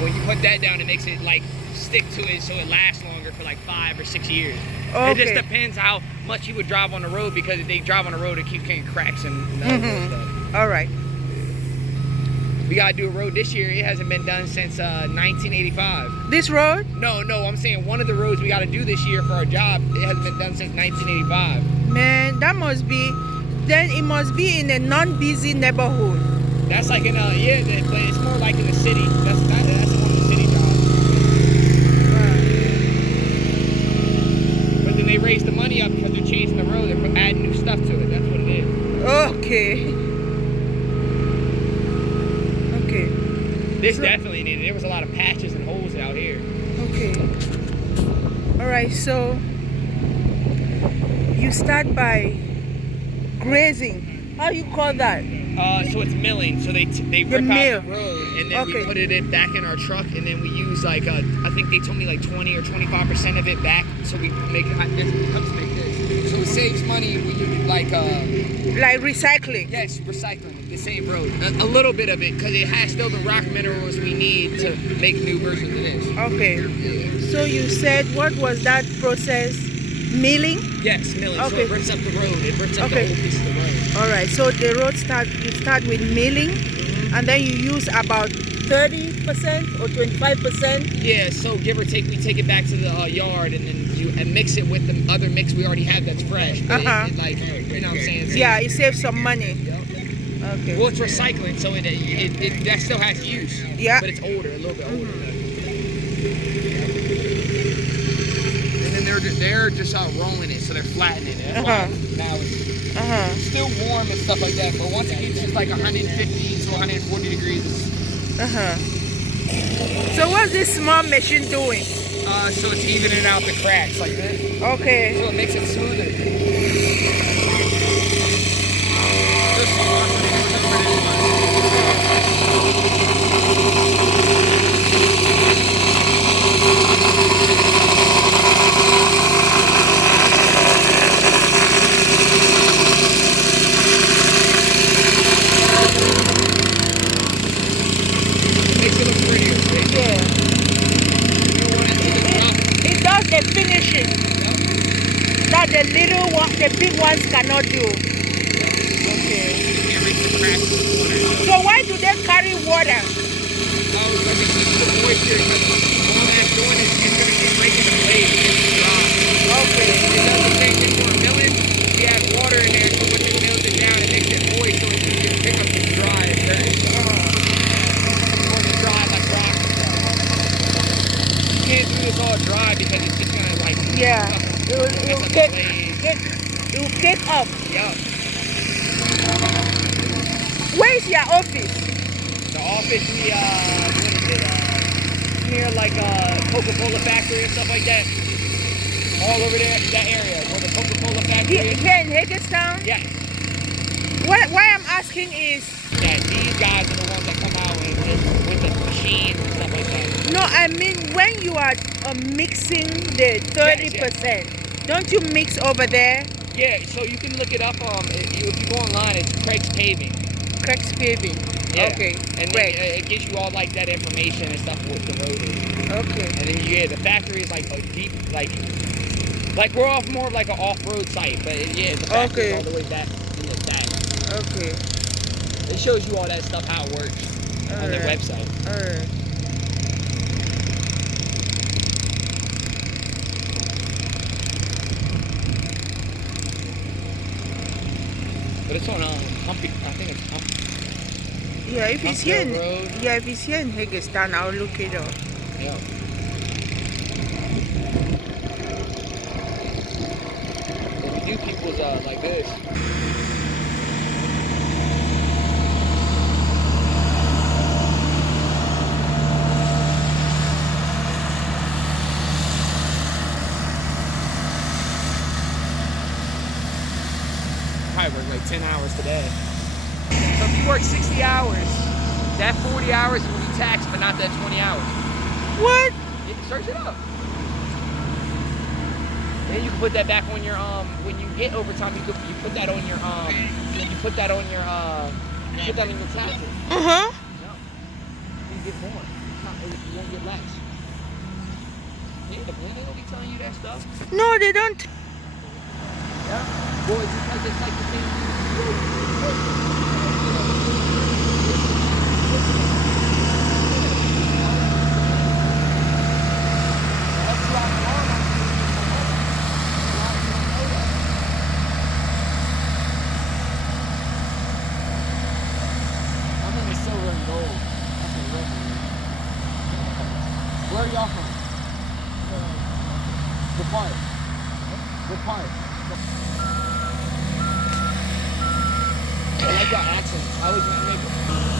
When you put that down, it makes it like stick to it so it lasts longer for like 5 or 6 years. Okay. It just depends how much you would drive on the road, because if they drive on the road, it keeps getting cracks and that stuff. All right. We gotta do a road this year. It hasn't been done since 1985. This road? No, I'm saying one of the roads we gotta do this year for our job. It hasn't been done since 1985. Man, that must be. Then it must be in a non-busy neighborhood. That's like in but it's more like in the city. That's one of the city jobs. But then they raise the money up because they're changing the road. They're adding new stuff to it. That's what it is. Okay. Okay. This definitely needed. There was a lot of patches and holes out here. Okay. All right. So you start by grazing. How you call that? So it's milling. So they rip out the road, and then we put it back in our truck, and then we use like I think they told me like 20 or 25% of it back. So we make it helps make this. So it saves money when you do like recycling. Yes, recycling the same road. A little bit of it, because it has still the rock minerals we need to make new versions of this. Okay. So you said, what was that process? Milling? Yes, milling. Okay. So it rips up the road. It rips up the whole piece of the road. All right. So the road you start with milling, and then you use about 30% or 25%. Yeah. So give or take, we take it back to the yard, and then mix it with the other mix we already have that's fresh. But it, like, you know what I'm saying? Yeah, it saves some money. Yep. Okay. Well, it's recycling, so it that still has use. Yeah. But it's older, a little bit older. They're just rolling it, so they're flattening it. That's why now it's still warm and stuff like that, but once it gets just like 150 to 140 degrees. So what's this small machine doing? So it's evening out the cracks like this. Okay. So it makes it smoother. The finishing that the little one, the big ones cannot do. Okay. So why do they carry water? Because it keeps the moisture. Because all that's doing is it's going to keep breaking the blade and it's dry. Okay. It does the same thing for a milling. We add water in there, so when it mills it down, it makes it moist, so it can pick up the dry and dirty. Or it's dry like rock. You can't do this all dry because it's just going to like... Yeah. It will cake up. Yup. Where is your office? The office, what is it? Near like Coca-Cola factory and stuff like that. All over there, that area where the Coca-Cola factory is. Here in Hagerstown? Yes. Why I'm asking is... Yeah, these guys are the ones that come out with the machines and stuff like that. No, I mean when you are mixing the 30%, don't you mix over there? Yeah, so you can look it up. If you go online, it's Craig's Paving. Craig's Paving. Yeah. Okay. And then, it gives you all like that information and stuff what the road is. Okay. And then the factory is like a deep like we're off more of like an off-road site, but the factory is all the way back in the back. Okay. It shows you all that stuff how it works on their website. All right. But it's on Humpy. I think it's Humpy. Yeah, if it's here, Road. if it's here in Hagerstown, I'll look it up. Yeah. If you do people's like this. Probably work like 10 hours today. So if you work 60 hours, that 40 hours will be taxed, but not that 20 hours. What? Search it up. Then you can put that back on your when you get overtime, you put that on your you put that on your taxes. Uh-huh. No. You get more. You won't get lax. Yeah, the blending will be telling you that stuff. No, they don't. Yeah. Well, it's because it's like the same thing. I'm in the silver and gold. That's a real one. Where are y'all from? What part? What part? I like your accents. I always make it.